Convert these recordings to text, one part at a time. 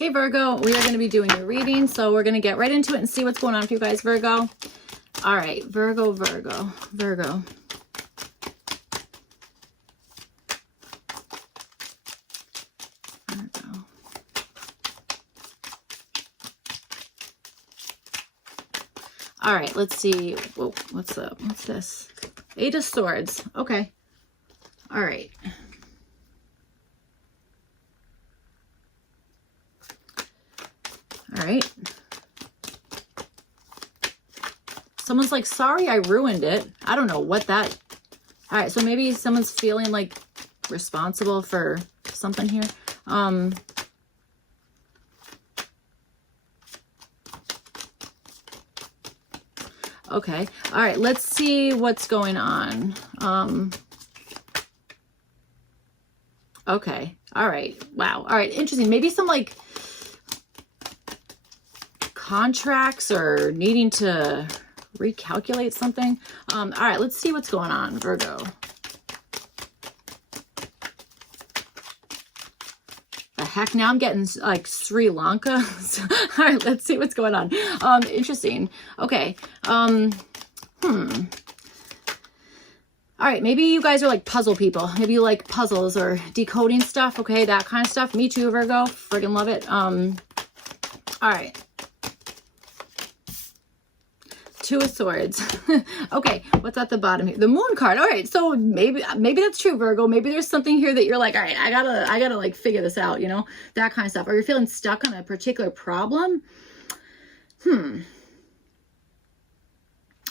Hey Virgo, we are going to be doing your reading, so we're going to get right into it and see what's going on with you guys, Virgo. All right, Virgo. All right, let's see. Whoa, what's up? What's this? Eight of Swords. Okay. All right. All right. Someone's like, sorry, I ruined it. I don't know what that. All right. So maybe someone's feeling like responsible for something here. Okay. All right. Let's see what's going on. Okay. All right. Wow. All right. Interesting. Maybe some like contracts or needing to recalculate something. All right, let's see what's going on, Virgo. The heck, now I'm getting like Sri Lanka. All right, let's see what's going on. Interesting. Okay. All right, maybe you guys are like puzzle people. Maybe you like puzzles or decoding stuff. Okay, that kind of stuff. Me too, Virgo. Friggin' love it. All right. Two of Swords. Okay, what's at the bottom here? The Moon card. All right, so maybe that's true, Virgo. Maybe there's something here that you're like, all right, I gotta like figure this out, you know, that kind of stuff. Or you're feeling stuck on a particular problem.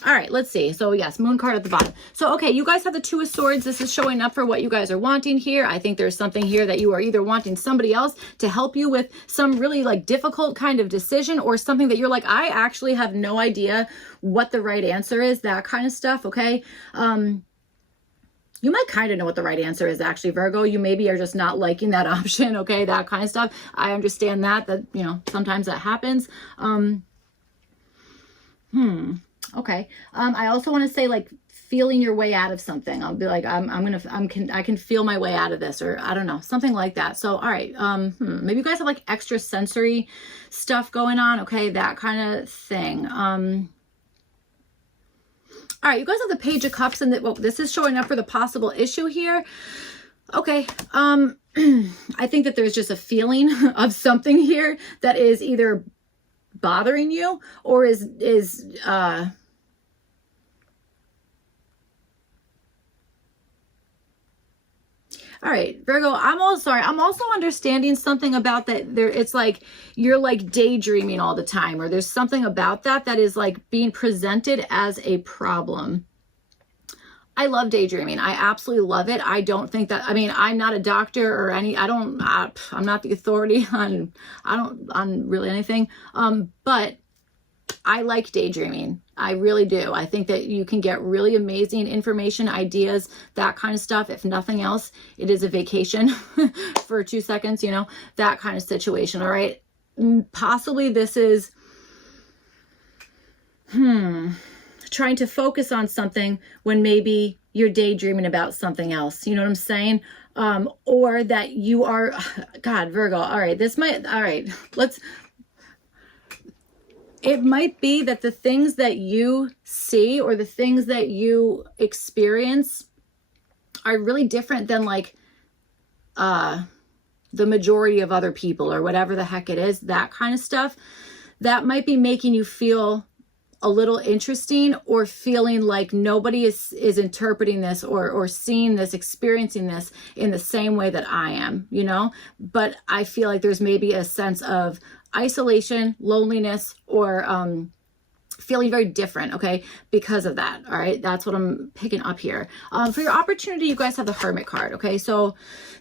All right, let's see. So yes, Moon card at the bottom. So, okay, you guys have the Two of Swords. This is showing up for what you guys are wanting here. I think there's something here that you are either wanting somebody else to help you with some really like difficult kind of decision, or something that you're like, I actually have no idea what the right answer is, that kind of stuff, okay? You might kind of know what the right answer is, actually, Virgo. You maybe are just not liking that option, okay? That kind of stuff. I understand that, you know, sometimes that happens. Okay. I also want to say like feeling your way out of something. I'll be like, I can feel my way out of this, or I don't know, something like that. So, all right. Maybe you guys have like extra sensory stuff going on. Okay. That kind of thing. All right. You guys have the Page of Cups, and this is showing up for the possible issue here. Okay. I think that there's just a feeling of something here that is either bothering you or is all right, Virgo, I'm also understanding something about that there. It's like you're like daydreaming all the time, or there's something about that is like being presented as a problem. I love daydreaming. I absolutely love it. I don't think that, I mean, I'm not a doctor or I'm not the authority on really anything. But I like daydreaming. I really do. I think that you can get really amazing information, ideas, that kind of stuff. If nothing else, it is a vacation for 2 seconds, you know, that kind of situation. All right. Possibly this is, trying to focus on something when maybe you're daydreaming about something else. You know what I'm saying? Or that you are, God, Virgo. All right. It might be that the things that you see or the things that you experience are really different than like the majority of other people, or whatever the heck it is, that kind of stuff. That might be making you feel a little interesting, or feeling like nobody is interpreting this or seeing this, experiencing this in the same way that I am, you know? But I feel like there's maybe a sense of isolation, loneliness, or feeling very different, okay, because of that. All right, that's what I'm picking up here. For your opportunity, you guys have the Hermit card, okay? So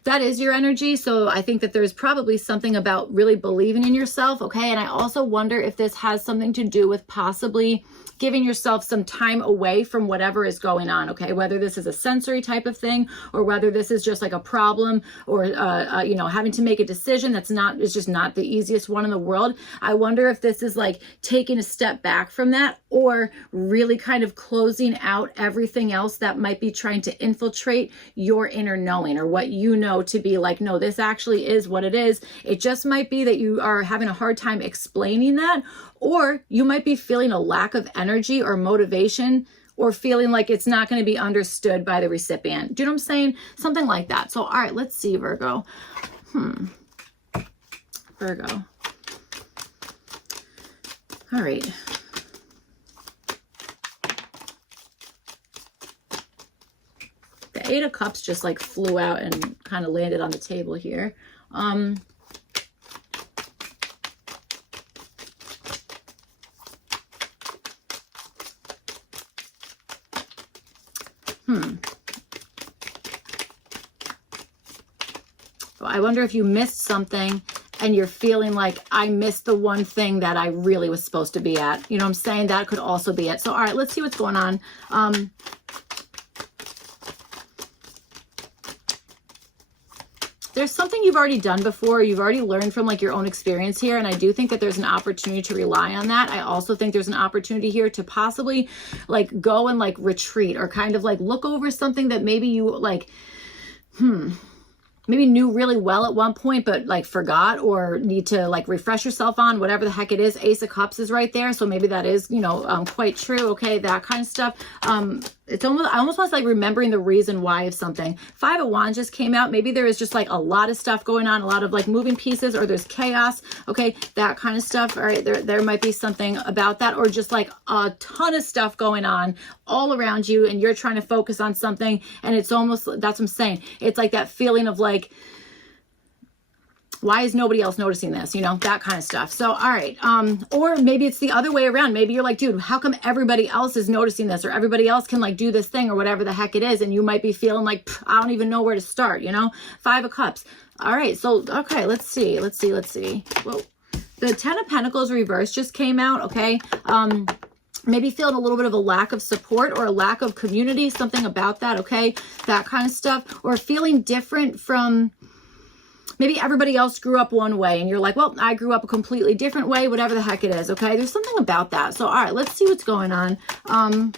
that is your energy. So I think that there's probably something about really believing in yourself, okay? And I also wonder if this has something to do with possibly giving yourself some time away from whatever is going on, okay? Whether this is a sensory type of thing, or whether this is just like a problem, or, you know, having to make a decision it's just not the easiest one in the world. I wonder if this is like taking a step back from from that, or really kind of closing out everything else that might be trying to infiltrate your inner knowing, or what you know to be like, no, this actually is what it is. It just might be that you are having a hard time explaining that, or you might be feeling a lack of energy or motivation, or feeling like it's not going to be understood by the recipient. Do you know what I'm saying? Something like that. So, all right, let's see, Virgo. Virgo. All right. The Eight of Cups just like flew out and kind of landed on the table here. I wonder if you missed something and you're feeling like, I missed the one thing that I really was supposed to be at. You know what I'm saying? That could also be it. So, all right, let's see what's going on. There's something you've already done before. You've already learned from like your own experience here. And I do think that there's an opportunity to rely on that. I also think there's an opportunity here to possibly like go and like retreat, or kind of like look over something that maybe you like, maybe knew really well at one point, but like forgot, or need to like refresh yourself on, whatever the heck it is. Ace of Cups is right there. So maybe that is, you know, quite true. Okay. That kind of stuff. It's almost, I almost want to like remembering the reason why of something. Five of Wands just came out. Maybe there is just like a lot of stuff going on, a lot of like moving pieces, or there's chaos. Okay. That kind of stuff. All right. There might be something about that, or just like a ton of stuff going on all around you, and you're trying to focus on something. And it's almost, that's what I'm saying. It's like that feeling of like, why is nobody else noticing this? You know, that kind of stuff. So, all right. Or maybe it's the other way around. Maybe you're like, dude, how come everybody else is noticing this, or everybody else can like do this thing, or whatever the heck it is. And you might be feeling like, I don't even know where to start, you know? Five of Cups. All right. So, okay, let's see. Whoa. The Ten of Pentacles reverse just came out. Okay. Maybe feeling a little bit of a lack of support, or a lack of community, something about that. Okay. That kind of stuff, or feeling different from, maybe everybody else grew up one way and you're like, well, I grew up a completely different way, whatever the heck it is. Okay. There's something about that. So, all right, let's see what's going on. I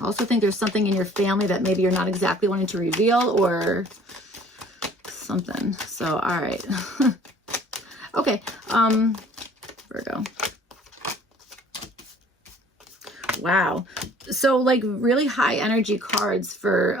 also think there's something in your family that maybe you're not exactly wanting to reveal, or something. So, all right. Okay. Virgo. Wow. So like really high energy cards for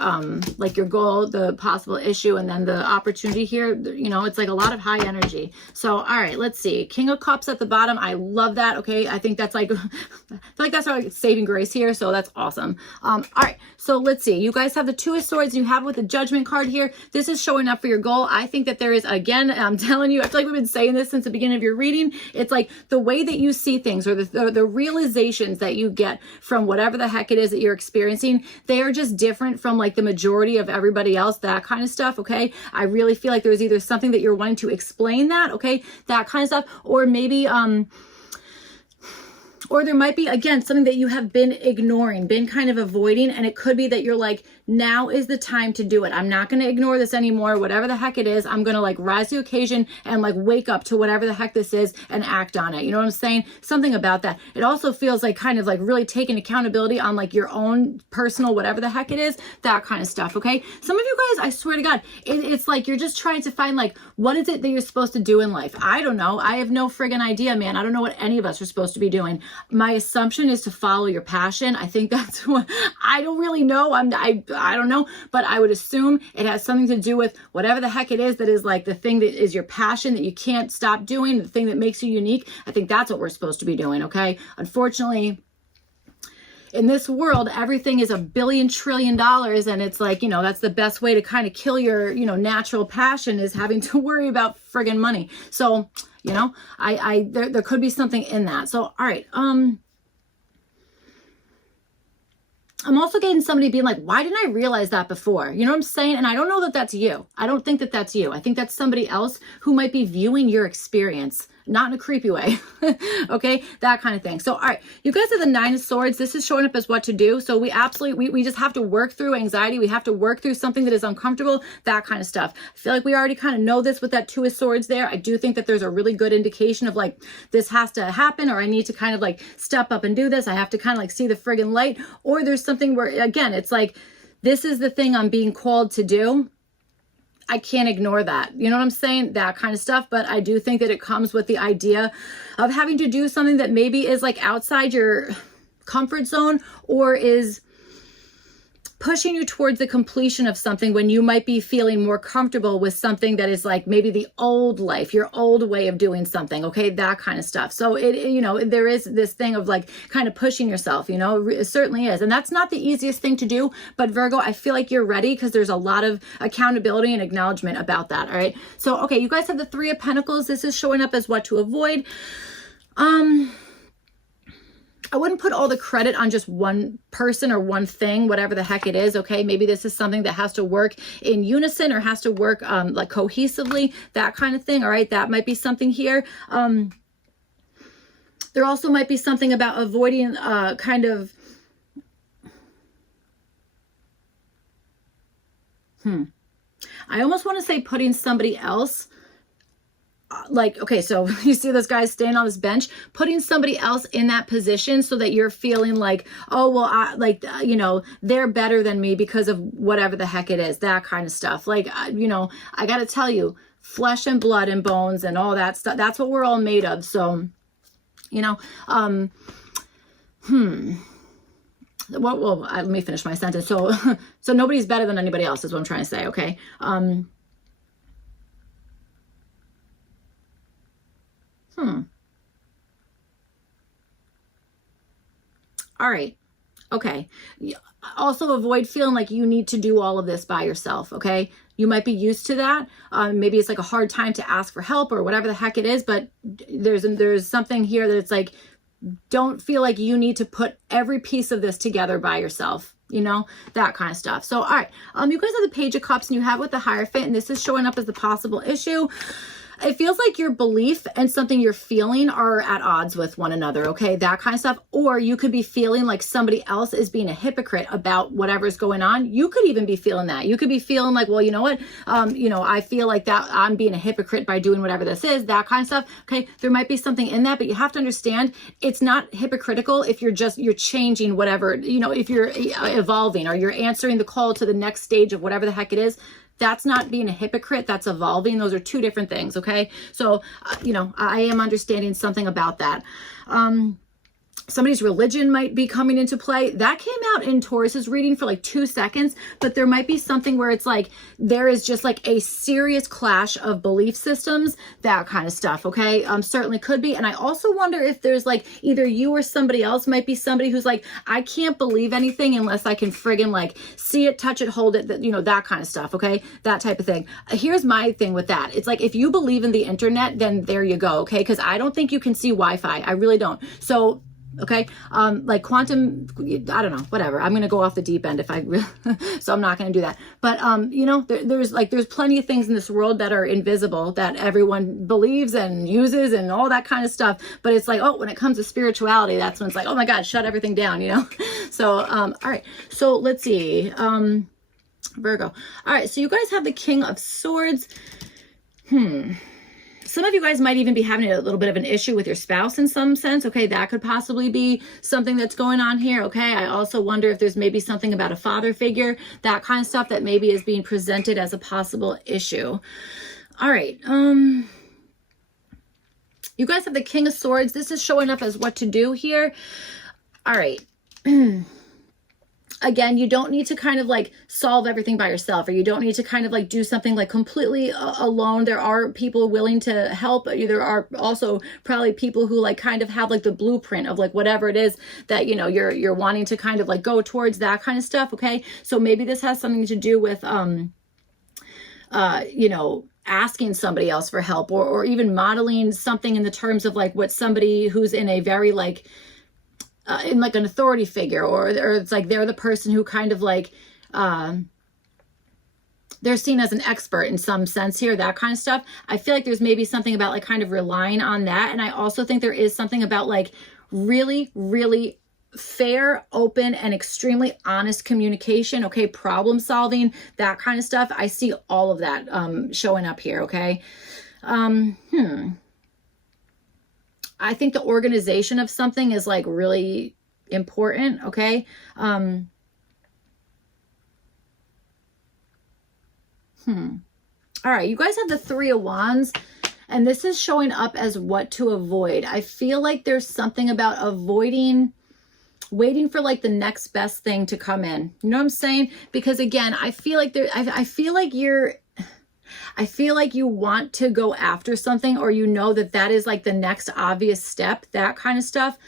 like your goal, the possible issue, and then the opportunity here. You know, it's like a lot of high energy. So, all right, let's see. King of Cups at the bottom. I love that. Okay. I think that's like, I feel like that's our saving grace here. So that's awesome. All right. So let's see. You guys have the Two of Swords. You have with the Judgment card here. This is showing up for your goal. I think that there is, again, I'm telling you, I feel like we've been saying this since the beginning of your reading. It's like the way that you see things, or the realizations that you get from whatever the heck it is that you're experiencing, they are just different from like the majority of everybody else, that kind of stuff. Okay. I really feel like there's either something that you're wanting to explain that, okay, that kind of stuff, or maybe, or there might be, again, something that you have been ignoring, been kind of avoiding. And it could be that you're like, now is the time to do it. I'm not going to ignore this anymore. Whatever the heck it is, I'm going to like rise to the occasion and like wake up to whatever the heck this is and act on it. You know what I'm saying? Something about that. It also feels like kind of like really taking accountability on like your own personal, whatever the heck it is, that kind of stuff. Okay. Some of you guys, I swear to God, it's like you're just trying to find like, what is it that you're supposed to do in life? I don't know. I have no friggin' idea, man. I don't know what any of us are supposed to be doing. My assumption is to follow your passion. I think that's what, I don't really know. I don't know, but I would assume it has something to do with whatever the heck it is that is like the thing that is your passion that you can't stop doing, the thing that makes you unique. I think that's what we're supposed to be doing. Okay. Unfortunately, in this world, everything is $1 billion trillion. And it's like, you know, that's the best way to kind of kill your, you know, natural passion, is having to worry about friggin' money. So, you know, there could be something in that. So, all right. I'm also getting somebody being like, why didn't I realize that before? You know what I'm saying? And I don't know that that's you. I don't think that that's you. I think that's somebody else who might be viewing your experience, not in a creepy way. Okay, that kind of thing. So, all right, you guys are the Nine of Swords. This is showing up as what to do. So we absolutely, we just have to work through anxiety. We have to work through something that is uncomfortable, that kind of stuff. I feel like we already kind of know this with that Two of Swords there. I do think that there's a really good indication of like, this has to happen, or I need to kind of like step up and do this. I have to kind of like see the friggin' light, or there's something where, again, it's like, this is the thing I'm being called to do. I can't ignore that. You know what I'm saying? That kind of stuff. But I do think that it comes with the idea of having to do something that maybe is like outside your comfort zone, or is pushing you towards the completion of something when you might be feeling more comfortable with something that is like maybe the old life, your old way of doing something. Okay, that kind of stuff. So you know, there is this thing of like kind of pushing yourself, you know, it certainly is. And that's not the easiest thing to do, but Virgo, I feel like you're ready, because there's a lot of accountability and acknowledgement about that. All right. So, okay, you guys have the Three of Pentacles. This is showing up as what to avoid. I wouldn't put all the credit on just one person or one thing, whatever the heck it is. Okay, maybe this is something that has to work in unison, or has to work like cohesively, that kind of thing. All right, that might be something here. There also might be something about avoiding kind of I almost want to say putting somebody else, like, okay, so you see this guy staying on this bench, putting somebody else in that position so that you're feeling like, oh, well, you know, they're better than me because of whatever the heck it is, that kind of stuff. Like, you know, I got to tell you, flesh and blood and bones and all that stuff, that's what we're all made of. So, you know, well, let me finish my sentence. So, so nobody's better than anybody else is what I'm trying to say. Okay. All right. Okay. Also avoid feeling like you need to do all of this by yourself. Okay. You might be used to that. Maybe it's like a hard time to ask for help or whatever the heck it is, but there's something here that it's like, don't feel like you need to put every piece of this together by yourself. You know, that kind of stuff. So, all right. You guys have the Page of Cups, and you have with the Hierophant, and this is showing up as the possible issue. It feels like your belief and something you're feeling are at odds with one another, okay? That kind of stuff. Or you could be feeling like somebody else is being a hypocrite about whatever's going on. You could even be feeling that. You could be feeling like, well, you know what? You know, I feel like that I'm being a hypocrite by doing whatever this is, that kind of stuff. Okay, there might be something in that, but you have to understand it's not hypocritical if you're changing whatever, you know, if you're evolving or you're answering the call to the next stage of whatever the heck it is. That's not being a hypocrite. That's evolving. Those are two different things. Okay. So, you know, I am understanding something about that. Somebody's religion might be coming into play. That came out in Taurus's reading for like 2 seconds, but there might be something where it's like, there is just like a serious clash of belief systems, that kind of stuff. Okay. Certainly could be. And I also wonder if there's like either you or somebody else might be somebody who's like, I can't believe anything unless I can friggin' like see it, touch it, hold it, you know, that kind of stuff. Okay. That type of thing. Here's my thing with that. It's like, if you believe in the internet, then there you go. Okay. Cause I don't think you can see Wi-Fi. I really don't. So, okay. Like quantum, I don't know, whatever. I'm going to go off the deep end if I, so I'm not going to do that. But, you know, there's plenty of things in this world that are invisible that everyone believes and uses and all that kind of stuff. But it's like, oh, when it comes to spirituality, that's when it's like, oh my God, shut everything down, you know? So, all right. So let's see. Virgo. All right. So you guys have the King of Swords. Some of you guys might even be having a little bit of an issue with your spouse in some sense. Okay, that could possibly be something that's going on here. Okay, I also wonder if there's maybe something about a father figure, that kind of stuff that maybe is being presented as a possible issue. All right. You guys have the King of Swords. This is showing up as what to do here. All right. Again, you don't need to kind of like solve everything by yourself, or you don't need to kind of like do something like completely alone. There are people willing to help. There are also probably people who like kind of have like the blueprint of like whatever it is that, you know, you're wanting to kind of like go towards, that kind of stuff. Okay. So maybe this has something to do with, you know, asking somebody else for help, or even modeling something in the terms of like what somebody who's in a very like, in like an authority figure, or it's like they're the person who kind of like, they're seen as an expert in some sense here, that kind of stuff. I feel like there's maybe something about like kind of relying on that. And I also think there is something about like really, really fair, open, and extremely honest communication, okay? Problem solving, that kind of stuff. I see all of that showing up here, okay? I think the organization of something is like really important, okay? All right, you guys have the Three of Wands, and this is showing up as what to avoid. I feel like there's something about avoiding, waiting for like the next best thing to come in. You know what I'm saying? Because again, I feel like I feel like you want to go after something, or you know that that is like the next obvious step, that kind of stuff.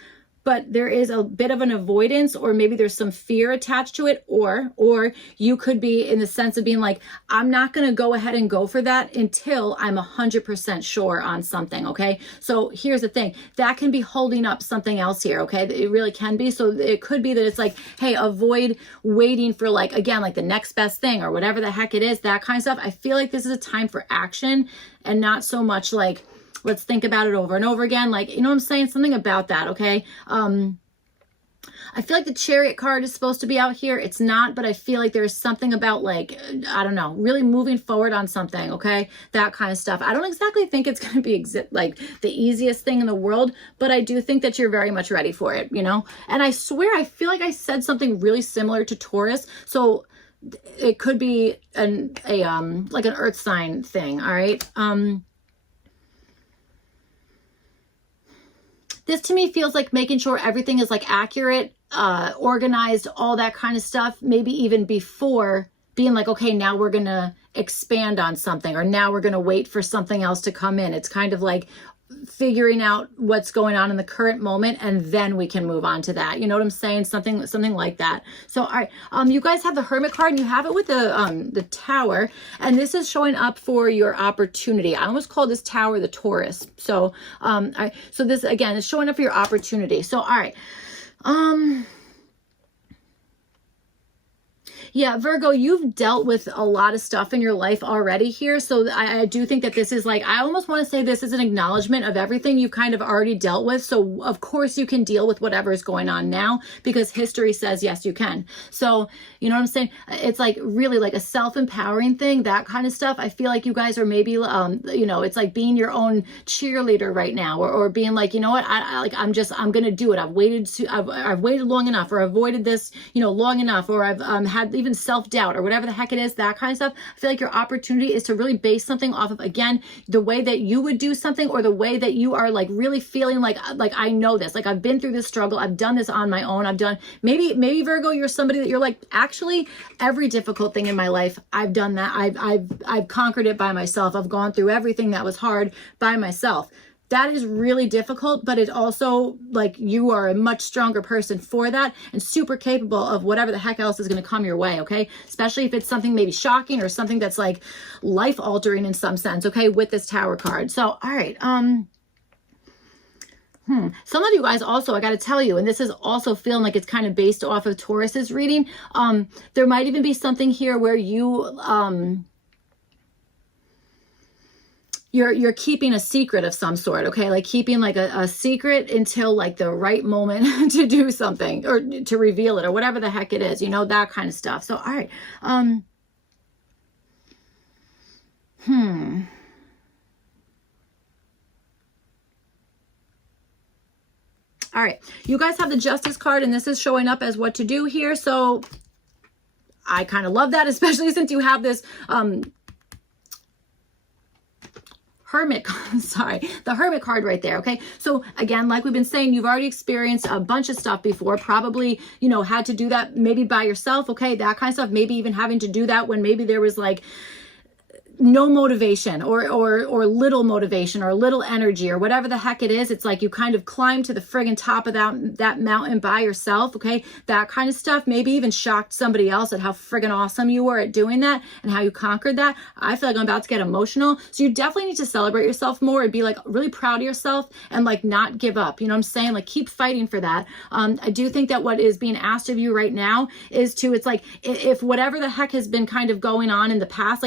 But there is a bit of an avoidance, or maybe there's some fear attached to it, or you could be in the sense of being like, I'm not going to go ahead and go for that until I'm 100% sure on something, okay? So here's the thing, that can be holding up something else here, okay? It really can be. So it could be that it's like, hey, avoid waiting for like, again, like the next best thing or whatever the heck it is, that kind of stuff. I feel like this is a time for action and not so much like, let's think about it over and over again. Like, you know what I'm saying? Something about that, okay? I feel like the Chariot card is supposed to be out here. It's not, but I feel like there's something about like, I don't know, really moving forward on something, okay? That kind of stuff. I don't exactly think it's going to be like the easiest thing in the world, but I do think that you're very much ready for it, you know? And I swear, I feel like I said something really similar to Taurus. So it could be like an earth sign thing, all right? This to me feels like making sure everything is like accurate, organized, all that kind of stuff. Maybe even before being like, okay, now we're going to expand on something, or now we're going to wait for something else to come in. It's kind of like figuring out what's going on in the current moment, and then we can move on to that. You know what I'm saying? Something like that. So, all right, you guys have the Hermit card, and you have it with the Tower, and this is showing up for your opportunity. I almost call this Tower the Taurus. So, so this again is showing up for your opportunity. So, all right. Yeah, Virgo, you've dealt with a lot of stuff in your life already here. So I do think that this is like, I almost want to say this is an acknowledgement of everything you've kind of already dealt with. So of course you can deal with whatever is going on now, because history says, yes, you can. So, you know what I'm saying? It's like really like a self-empowering thing, that kind of stuff. I feel like you guys are maybe, you know, it's like being your own cheerleader right now, or being like, you know what, I'm going to do it. I've waited long enough, or avoided this, you know, long enough, or I've had even self-doubt, or whatever the heck it is, that kind of stuff. I feel like your opportunity is to really base something off of, again, the way that you would do something, or the way that you are like really feeling like I know this, like I've been through this struggle, I've done this on my own, I've done, maybe Virgo, you're somebody that you're like, actually every difficult thing in my life, I've done that. I've conquered it by myself. I've gone through everything that was hard by myself. That is really difficult, but it's also like you are a much stronger person for that, and super capable of whatever the heck else is going to come your way, okay? Especially if it's something maybe shocking, or something that's like life altering in some sense, okay, with this Tower card. So, all right, some of you guys also, I got to tell you, and this is also feeling like it's kind of based off of Taurus's reading. There might even be something here where you, you're keeping a secret of some sort, okay? Like keeping like a secret until like the right moment to do something, or to reveal it, or whatever the heck it is, you know, that kind of stuff. So, all right. All right, you guys have the Justice card, and this is showing up as what to do here. So I kind of love that, especially since you have this, Hermit, sorry, the Hermit card right there, okay? So again, like we've been saying, you've already experienced a bunch of stuff before, probably, you know, had to do that maybe by yourself, okay? That kind of stuff, maybe even having to do that when maybe there was like, no motivation or little motivation or little energy or whatever the heck it is. It's like you kind of climb to the friggin' top of that mountain by yourself, okay? That kind of stuff. Maybe even shocked somebody else at how friggin' awesome you were at doing that and how you conquered that. I feel like I'm about to get emotional. So you definitely need to celebrate yourself more and be like really proud of yourself and like not give up. You know what I'm saying? Like keep fighting for that. I do think that what is being asked of you right now is to, it's like if whatever the heck has been kind of going on in the past,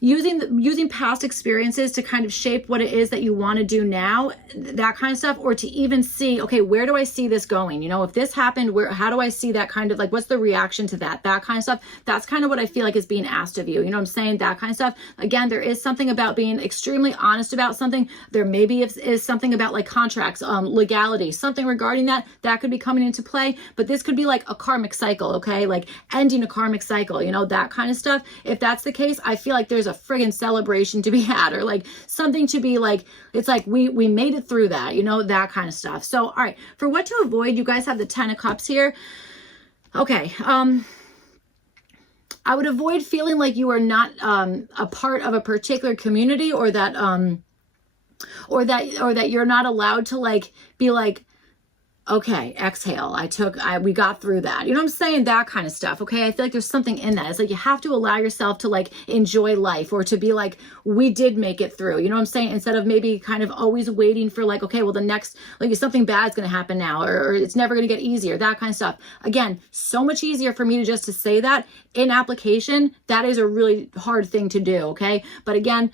using past experiences to kind of shape what it is that you want to do now, that kind of stuff, or to even see, okay, where do I see this going? You know, if this happened, how do I see that kind of like, what's the reaction to that kind of stuff? That's kind of what I feel like is being asked of you. You know what I'm saying? That kind of stuff. Again, there is something about being extremely honest about something. There maybe is something about like contracts, legality, something regarding that could be coming into play, but this could be like a karmic cycle, okay? Like ending a karmic cycle, you know, that kind of stuff. If that's the case, I feel like there's a friggin' celebration to be had, or like something to be like, it's like we made it through that, you know, that kind of stuff. So, all right, for what to avoid, you guys have the 10 of Cups here. Okay. I would avoid feeling like you are not a part of a particular community, or that you're not allowed to like be like, okay, exhale. We got through that. You know what I'm saying? That kind of stuff. Okay. I feel like there's something in that. It's like you have to allow yourself to like enjoy life, or to be like, we did make it through. You know what I'm saying? Instead of maybe kind of always waiting for like, okay, well, the next, like something bad is going to happen now, or it's never going to get easier, that kind of stuff. Again, so much easier for me to say that in application. That is a really hard thing to do. Okay. But again,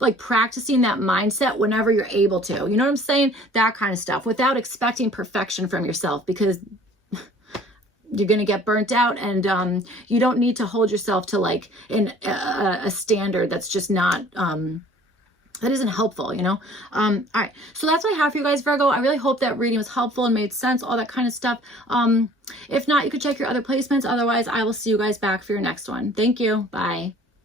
like practicing that mindset whenever you're able to, you know what I'm saying? That kind of stuff, without expecting perfection from yourself, because you're going to get burnt out, and you don't need to hold yourself to like a standard that's just not, that isn't helpful, you know? All right. So that's what I have for you guys, Virgo. I really hope that reading was helpful and made sense, all that kind of stuff. If not, you could check your other placements. Otherwise, I will see you guys back for your next one. Thank you. Bye.